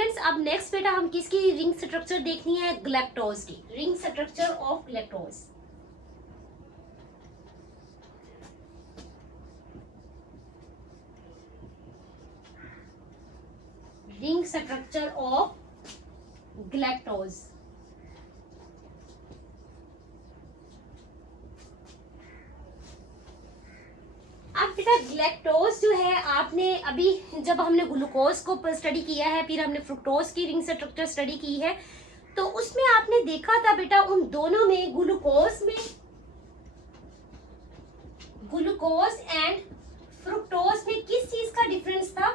Students अब next बेटा हम किसकी रिंग स्ट्रक्चर देखनी है, गैलेक्टोज की, ring structure of galactose. Ring structure of galactose. अब बेटा गैलेक्टोज जो है, आपने अभी जब हमने ग्लूकोज को स्टडी किया है, फिर हमने फ्रुक्टोज की रिंग स्ट्रक्चर स्टडी की है, तो उसमें आपने देखा था बेटा उन दोनों में ग्लूकोज एंड फ्रुक्टोज में किस चीज का डिफरेंस था,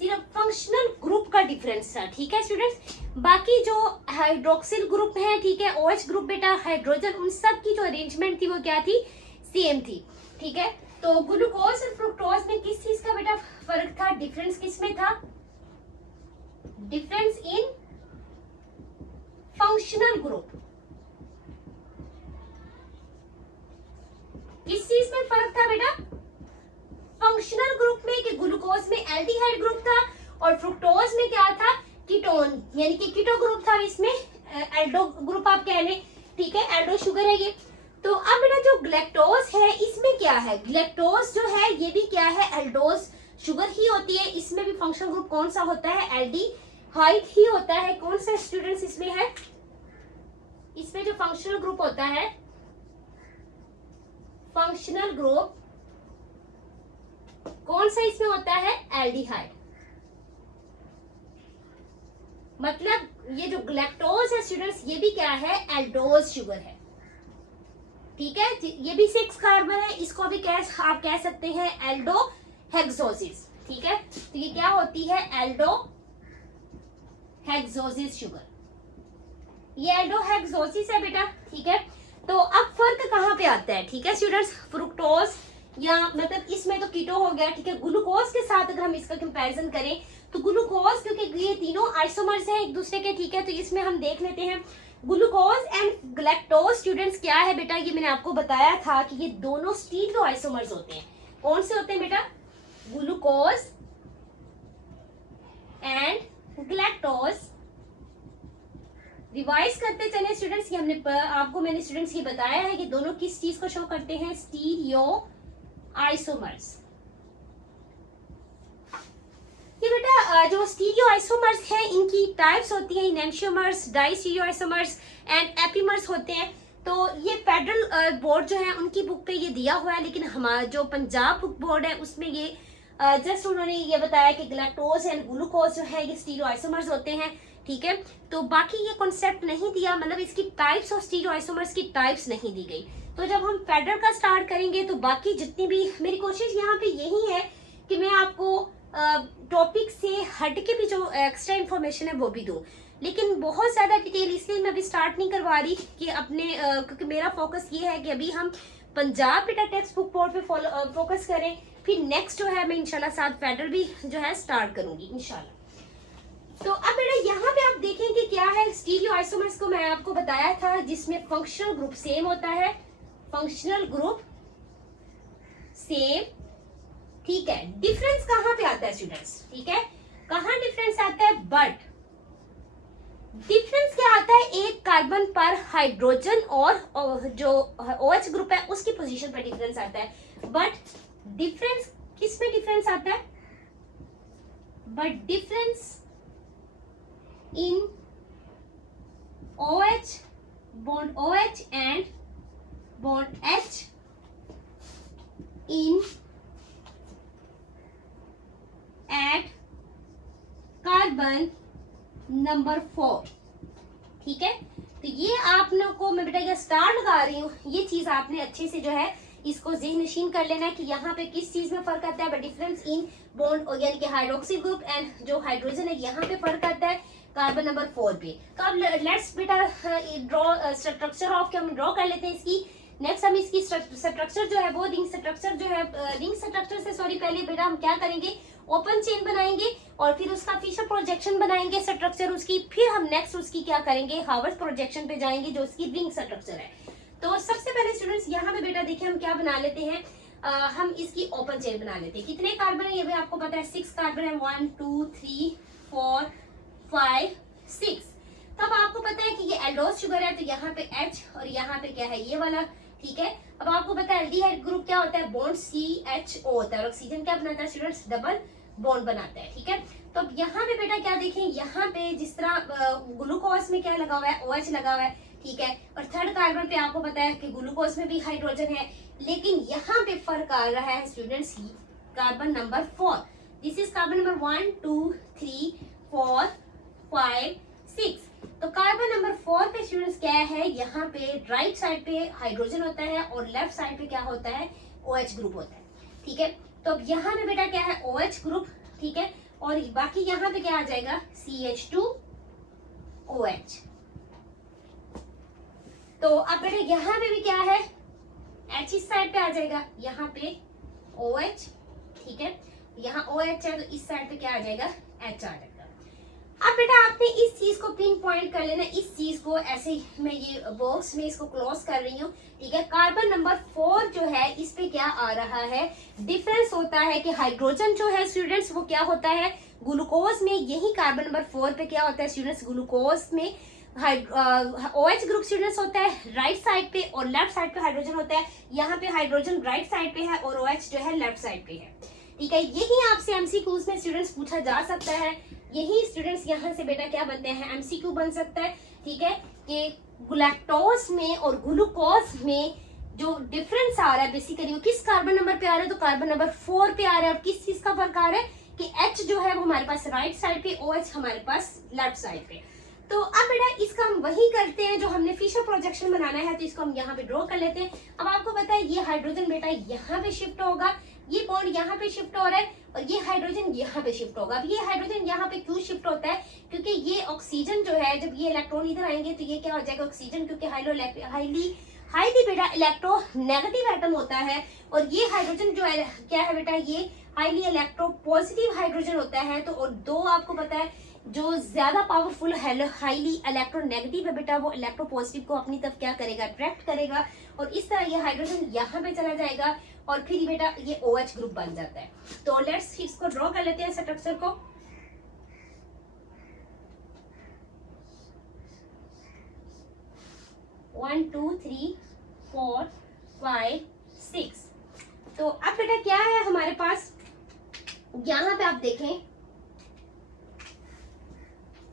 सिर्फ फंक्शनल ग्रुप का डिफरेंस था। ठीक है स्टूडेंट्स, बाकी जो हाइड्रोक्सिल ग्रुप है, ठीक है, OH ग्रुप बेटा, हाइड्रोजन, उन सब की जो अरेंजमेंट थी वो क्या थी, सेम थी। ठीक है, तो ग्लूकोज और फ्रुक्टोज में किस चीज का बेटा फर्क था, डिफरेंस किस में था, डिफरेंस इन फंक्शनल ग्रुप। किस चीज में फर्क था बेटा, फंक्शनल ग्रुप में, कि ग्लूकोज में एल्डिहाइड ग्रुप था और फ्रुक्टोज में क्या था, कीटोन, यानी कि कीटो ग्रुप था, इसमें एल्डो ग्रुप आप कह लें। ठीक है, एल्डो शुगर है ये। तो अब बेटा जो गैलेक्टोज है इसमें क्या है, गैलेक्टोज जो है ये भी क्या है, एल्डोज शुगर ही होती है। इसमें भी फंक्शनल ग्रुप कौन सा होता है, एल्डिहाइड ही होता है। कौन सा स्टूडेंट्स इसमें है, इसमें जो फंक्शनल ग्रुप होता है, फंक्शनल ग्रुप कौन सा इसमें होता है, एल्डिहाइड। मतलब ये जो गैलेक्टोज है स्टूडेंट्स, ये भी क्या है, एल्डोज शुगर है। ठीक है, ये भी 6 कार्बन है, इसको भी आप कह सकते हैं एल्डो हेक्सोसिस। ठीक है, तो ये क्या होती है, एल्डो हेक्सोसिस शुगर, ये एल्डो हेक्सोसिस है बेटा। ठीक है, तो अब फर्क कहाँ पे आता है, ठीक है स्टूडेंट्स, फ्रुक्टोज या मतलब इसमें तो कीटो हो गया। ठीक है, ग्लूकोज के साथ अगर हम इसका कंपैरिजन करें तो ग्लूकोज, क्योंकि ये तीनों आइसोमर्स हैं एक दूसरे के। ठीक है, तो इसमें हम देख लेते हैं ग्लूकोज एंड गैलेक्टोज स्टूडेंट्स क्या है बेटा, ये मैंने आपको बताया था कि ये दोनों स्टीरियो आइसोमर्स होते हैं। कौन से होते हैं बेटा, ग्लूकोज एंड गैलेक्टोज। रिवाइज करते चले स्टूडेंट्स, ये हमने आपको मैंने स्टूडेंट्स ये बताया है कि दोनों किस चीज को शो करते हैं, स्टीरियो आइसोमर्स। ये बेटा जो स्टीरियो आइसोमर्स हैं इनकी टाइप्स होती हैं इनैंशियोमर्स, डाइस्टीरियो आइसोमर्स एंड एपीमर्स होते हैं। तो ये फेडरल बोर्ड जो है उनकी बुक पे ये दिया हुआ है, लेकिन हमारा जो पंजाब बुक बोर्ड है उसमें ये जस्ट उन्होंने ये बताया कि गैलेक्टोज एंड ग्लूकोज जो है ये स्टीरियो आइसोमर्स होते हैं। ठीक है, तो बाकी ये कॉन्सेप्ट नहीं दिया, मतलब इसकी टाइप्स और स्टीरियो आइसोमर्स की टाइप्स नहीं दी गई। तो जब हम फेडरल का स्टार्ट करेंगे तो बाकी जितनी भी, मेरी कोशिश यहाँ पे यही है कि मैं आपको टॉपिक से हट के भी जो एक्स्ट्रा इन्फॉर्मेशन है वो भी दूं, लेकिन बहुत ज्यादा डिटेल इसलिए मैं अभी स्टार्ट नहीं करवा रही कि अपने क्योंकि मेरा फोकस ये है कि अभी हम पंजाब बेटा टेक्स्ट बुक बोर्ड पे फोकस करें, फिर नेक्स्ट जो है मैं इंशाल्लाह साथ फेडरल भी जो है स्टार्ट करूंगी इंशाल्लाह। तो अब बेटा यहाँ पे आप देखेंगे क्या है, स्टीरियो आइसोमर्स को मैं आपको बताया था जिसमें फंक्शनल ग्रुप सेम होता है, फंक्शनल ग्रुप सेम। ठीक है, डिफरेंस कहां पे आता है स्टूडेंट्स, ठीक है, कहां डिफरेंस आता है, बट डिफरेंस क्या आता है, एक कार्बन पर हाइड्रोजन और जो OH ग्रुप है उसकी पोजीशन पर डिफरेंस आता है। बट डिफरेंस किस में डिफरेंस आता है, but difference in OH bond OH and bond H in at carbon number 4। ठीक है, तो ये आप लोग को मैं बेटा ये स्टार लगा रही हूँ, ये चीज आपने अच्छे से जो है इसको ज़हन नशीन कर लेना है कि यहाँ पे किस चीज में फर्क आता है, बट डिफरेंस इन बॉन्ड यानी कि हाइड्रोक्सिल ग्रुप एंड जो हाइड्रोजन है यहाँ पे फर्क आता है कार्बन नंबर 4 पे। तो अब लेट्स बेटा ड्रॉ स्ट्रक्चर ऑफ के हम ड्रॉ कर लेते हैं इसकी। नेक्स्ट हम इसकी स्ट्रक्चर जो है वो रिंग स्ट्रक्चर जो है, रिंग स्ट्रक्चर से सॉरी पहले बेटा हम क्या करेंगे, ओपन चेन बनाएंगे और फिर उसका फिशर प्रोजेक्शन बनाएंगे स्ट्रक्चर उसकी, फिर हम नेक्स्ट उसकी क्या करेंगे, हावर्स प्रोजेक्शन पे जाएंगे जो उसकी रिंग स्ट्रक्चर है। तो सबसे पहले स्टूडेंट्स यहाँ पे बेटा देखिए हम क्या बना लेते हैं, हम इसकी ओपन चेन बना लेते हैं। कितने कार्बन है ये भी आपको पता है, 6 कार्बन है, 1 2 3 4 5, 6। तो अब आपको पता है कि ये एल्डोज शुगर है, तो यहाँ पे H और यहाँ पे क्या है ये वाला, ठीक है। अब आपको पता है एल्डिहाइड ग्रुप क्या होता है, बॉन्ड CHO होता है, और ऑक्सीजन क्या बनाता है स्टूडेंट्स, डबल बॉन्ड बनाता है, ठीक है। तो अब यहाँ पे बेटा क्या देखें, यहाँ पे जिस तरह ग्लूकोज में क्या लगा हुआ है, OH लगा हुआ है, ठीक है। और थर्ड कार्बन पे आपको पता है कि ग्लूकोज में भी हाइड्रोजन है, लेकिन यहाँ पे फर्क आ रहा है students, carbon number 4। This is carbon number 1, 2, 3, 4, 5, 6। तो कार्बन नंबर 4 पे स्टूडेंट्स क्या है, यहाँ पे राइट साइड पे हाइड्रोजन होता है और लेफ्ट साइड पे क्या होता है, OH ग्रुप होता है, ठीक है। तो अब यहाँ पे बेटा क्या है, OH ग्रुप, ठीक है। और बाकी यहाँ पे क्या आ जाएगा, CH2OH। तो अब बेटा यहाँ पे भी क्या है, H इस साइड पे आ जाएगा, यहाँ पे OH, ठीक है। यहाँ OH है तो इस साइड पे क्या आ जाएगा, H आ जाएगा। अब बेटा आपने इस चीज को पिन पॉइंट कर लेना, इस चीज को ऐसे मैं ये बॉक्स में इसको क्लोज कर रही हूँ, ठीक है। कार्बन नंबर 4 जो है इस पे क्या आ रहा है, डिफरेंस होता है कि हाइड्रोजन जो है स्टूडेंट्स वो क्या होता है ग्लूकोज में, यही कार्बन नंबर 4 पे क्या होता है स्टूडेंट्स, ग्लूकोज में OH ग्रुप स्टूडेंट्स होता है राइट साइड पे और लेफ्ट साइड पे हाइड्रोजन होता है। यहाँ पे हाइड्रोजन राइट साइड पे है और OH जो है लेफ्ट साइड पे है, ठीक है। यही आपसे MCQs में स्टूडेंट्स पूछा जा सकता है, यही स्टूडेंट्स यहाँ से बेटा क्या बनते हैं, MCQ बन सकता है, ठीक है। कि लैक्टोज में और ग्लूकोज में जो डिफरेंस आ रहा है बेसिकली वो किस कार्बन नंबर पे आ रहा है, तो कार्बन नंबर 4 पे आ रहा है। और किस चीज का फर्क आ रहा है कि H जो है वो हमारे पास राइट साइड पे, OH हमारे पास लेफ्ट साइड पे। तो अब बेटा इसका हम वही करते हैं जो हमने फिशर प्रोजेक्शन बनाना है, तो इसको हम यहाँ पे ड्रॉ कर लेते हैं। अब आपको पता है ये हाइड्रोजन बेटा यहाँ पे शिफ्ट होगा, ये बॉन्ड यहाँ पे शिफ्ट हो रहा है और ये हाइड्रोजन यहाँ पे शिफ्ट होगा। अब ये हाइड्रोजन यहाँ पे क्यों शिफ्ट होता है, क्योंकि ये ऑक्सीजन जो है जब ये इलेक्ट्रॉन इधर आएंगे तो ये क्या हो जाएगा ऑक्सीजन, क्योंकि हाईली बेटा इलेक्ट्रो नेगेटिव एटम होता है। और ये हाइड्रोजन जो है क्या है बेटा, ये हाईली इलेक्ट्रो पॉजिटिव हाइड्रोजन होता है। तो और दो आपको पता है जो ज्यादा पावरफुल हाईली इलेक्ट्रोनेगेटिव है बेटा वो इलेक्ट्रो पॉजिटिव को अपनी तरफ क्या करेगा, अट्रैक्ट करेगा। और इस तरह ये हाइड्रोजन यहाँ पे चला जाएगा और फिर बेटा ये OH ग्रुप बन जाता है। तो लेट्स इसको ड्रॉ कर लेते हैं स्ट्रक्चर को। One, two, three, 4, 5, 6। तो अब बेटा क्या है हमारे पास, यहाँ पे आप देखें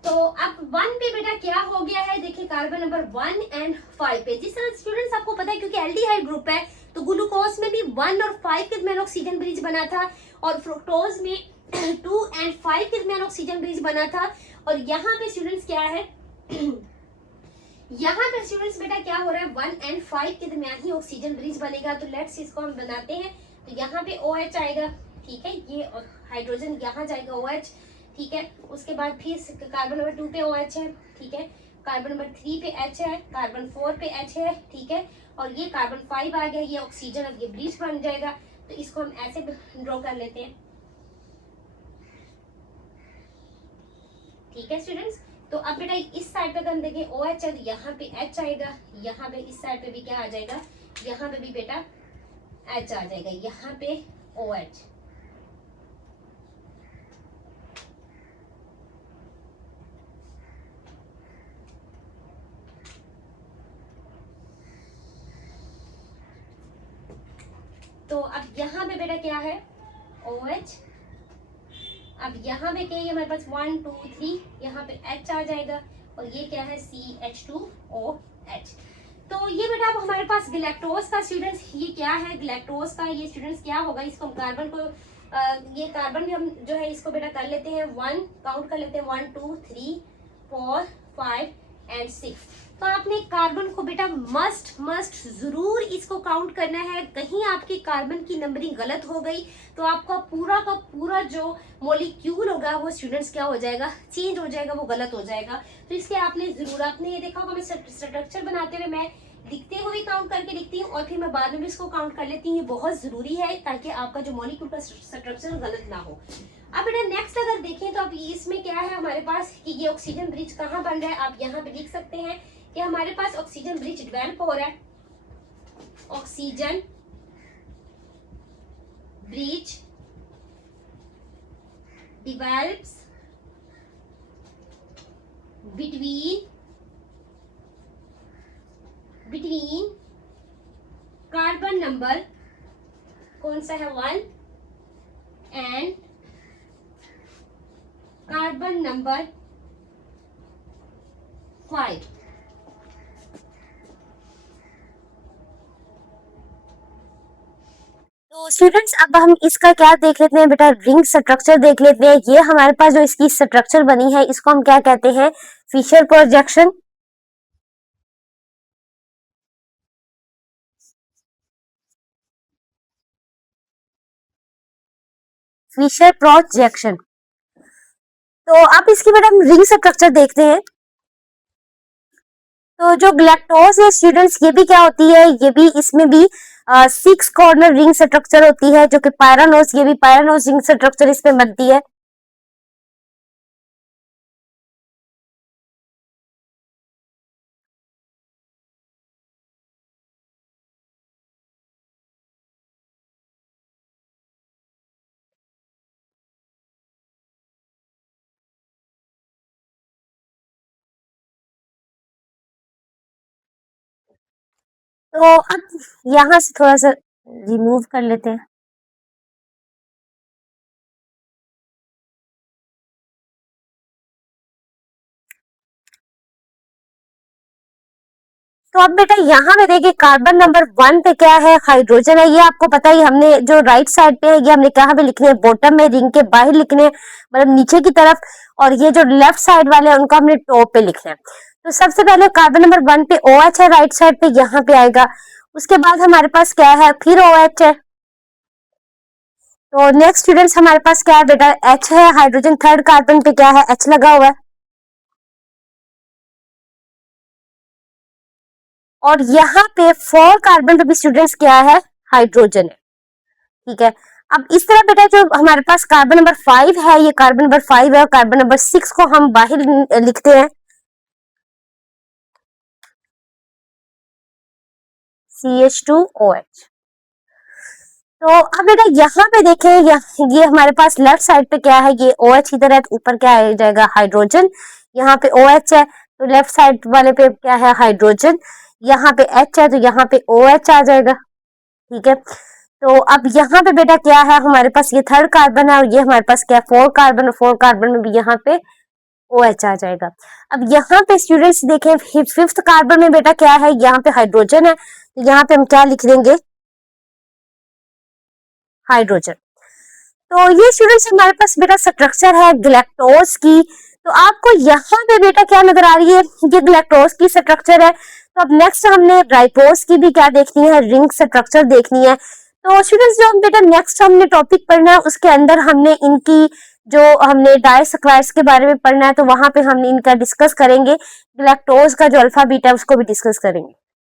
तो अब 1 पे बेटा क्या हो गया है, देखिए कार्बन नंबर 1 और 5 पे। जिस तरह स्टूडेंट्स आपको पता है क्योंकि एल्डिहाइड ग्रुप है तो ग्लूकोज में भी 1 और 5 के दरमियान ऑक्सीजन ब्रिज बना था और फ्रुक्टोज में 2 और 5 के दरमियान ऑक्सीजन ब्रिज बना था। और यहाँ पे स्टूडेंट्स क्या है यहाँ पे स्टूडेंट्स बेटा क्या हो रहा है 1 और 5 के दरमियान ही ऑक्सीजन ब्रिज बनेगा। तो लेट्स इसको हम बनाते हैं। तो यहाँ पे OH आएगा, ठीक है, ये हाइड्रोजन यहाँ जाएगा OH, ठीक है। उसके बाद फिर कार्बन नंबर 2 पे OH है, ठीक है। कार्बन नंबर 3 पे H है, कार्बन 4 पे H है, ठीक है। और ये कार्बन 5 आ गया, ये ऑक्सीजन, अब ये ब्रिज बन जाएगा। तो इसको हम ऐसे ड्रॉ कर लेते हैं, ठीक है स्टूडेंट्स। तो अब बेटा इस साइड पे हम देखें OH है तो यहाँ पे H आएगा, यहाँ पे इस साइड पे भी क्या आ जाएगा, यहाँ पे भी बेटा H आ जाएगा, यहाँ पे OH। तो अब यहाँ पे बेटा क्या है OH। अब यहाँ पे क्या है हमारे पास 1, 2, 3, यहाँ पे H आ जाएगा और ये क्या है CH2OH। तो ये बेटा अब हमारे पास गैलेक्टोज का स्टूडेंट्स ये क्या है, गैलेक्टोज का ये स्टूडेंट्स क्या होगा, इसको हम कार्बन को ये कार्बन भी हम जो है इसको बेटा कर लेते हैं 1, काउंट कर लेते हैं 1, 2, 3, 4, 5 और 6। तो आपने कार्बन को बेटा मस्ट जरूर इसको काउंट करना है। कहीं आपकी कार्बन की नंबरिंग गलत हो गई तो आपका पूरा का पूरा जो मॉलिक्यूल होगा वो स्टूडेंट्स क्या हो जाएगा, चेंज हो जाएगा, वो गलत हो जाएगा। तो इसलिए आपने जरूर, आपने ये देखा होगा मैं स्ट्रक्चर बनाते हुए मैं लिखते हुए काउंट करके लिखती हूँ और फिर मैं बाद में भी इसको काउंट कर लेती हूँ। ये बहुत जरूरी है ताकि आपका जो मॉलिक्यूल का स्ट्रक्चर गलत ना हो। अब बेटा नेक्स्ट अगर देखें तो अब इसमें क्या है हमारे पास कि ये ऑक्सीजन ब्रिज कहाँ बन रहा है, आप यहाँ पे लिख सकते हैं कि हमारे पास ऑक्सीजन ब्रिज डेवलप हो रहा है, oxygen bridge develops between carbon number कौन सा है 1 एंड कार्बन नंबर 5। तो स्टूडेंट्स अब हम इसका क्या देख लेते हैं बेटा, रिंग स्ट्रक्चर देख लेते हैं। ये हमारे पास जो इसकी स्ट्रक्चर बनी है इसको हम क्या कहते हैं, फिशर प्रोजेक्शन। Fisher projection. तो अब इसकी बेटा हम रिंग स्ट्रक्चर देखते हैं। तो जो ग्लैक्टोज है स्टूडेंट्स, ये भी क्या होती है, ये भी इसमें भी 6 कॉर्नर रिंग स्ट्रक्चर होती है, जो कि पायरानोज, ये भी पायरानोज रिंग स्ट्रक्चर इसमें बनती है। तो अब यहाँ से थोड़ा सा रिमूव कर लेते हैं। तो अब बेटा यहाँ पे देखिए कार्बन नंबर 1 पे क्या है, हाइड्रोजन है। ये आपको पता ही, हमने जो राइट साइड पे है ये हमने कहाँ पे लिखने हैं, बॉटम में, रिंग के बाहर लिखने हैं, मतलब नीचे की तरफ। और ये जो लेफ्ट साइड वाले हैं उनको हमने टॉप पे लिखना है। तो सबसे पहले कार्बन नंबर 1 पे OH है, राइट साइड पे यहाँ पे आएगा। उसके बाद हमारे पास क्या है, फिर OH है। तो नेक्स्ट स्टूडेंट्स हमारे पास क्या है बेटा, H है, हाइड्रोजन थर्ड कार्बन पे क्या है, H लगा हुआ है। और यहाँ पे 4 कार्बन पे भी स्टूडेंट्स क्या है, हाइड्रोजन है। ठीक है। अब इस तरह बेटा जो हमारे पास कार्बन नंबर 5 है, ये कार्बन नंबर 5 है, और कार्बन नंबर 6 को हम बाहर लिखते हैं CH2OH। तो अब बेटा यहाँ पे देखें, ये हमारे पास लेफ्ट साइड पे क्या है, ये OH इधर है, तो ऊपर क्या आ जाएगा, हाइड्रोजन। यहाँ पे OH है तो लेफ्ट साइड वाले पे क्या है, हाइड्रोजन। यहाँ पे H है तो यहाँ पे OH आ जाएगा। ठीक है। तो अब यहाँ पे बेटा क्या है, हमारे पास ये थर्ड कार्बन है, और ये हमारे पास क्या है, 4 कार्बन, और 4 कार्बन में भी यहाँ पे OH आ जाएगा। अब यहाँ पे स्टूडेंट्स देखें, 5th कार्बन में बेटा क्या है, यहाँ पे हाइड्रोजन है, तो यहाँ पे हम क्या लिख देंगे, हाइड्रोजन। तो ये स्टूडेंट्स हमारे पास बेटा स्ट्रक्चर है ग्लैक्टोज की। तो आपको यहाँ पे बेटा क्या नजर आ रही है, ये ग्लैक्टोज की स्ट्रक्चर है। तो अब नेक्स्ट हमने राइबोज की भी क्या देखनी है, रिंग स्ट्रक्चर देखनी है। तो स्टूडेंट्स जो बेटा नेक्स्ट हमने टॉपिक पढ़ना है, उसके अंदर हमने इनकी जो हमने डाइसैकाराइड्स के बारे में पढ़ना है, तो वहां पे हमने इनका डिस्कस करेंगे। ग्लैक्टोज का जो अल्फा बीटा है उसको भी डिस्कस करेंगे।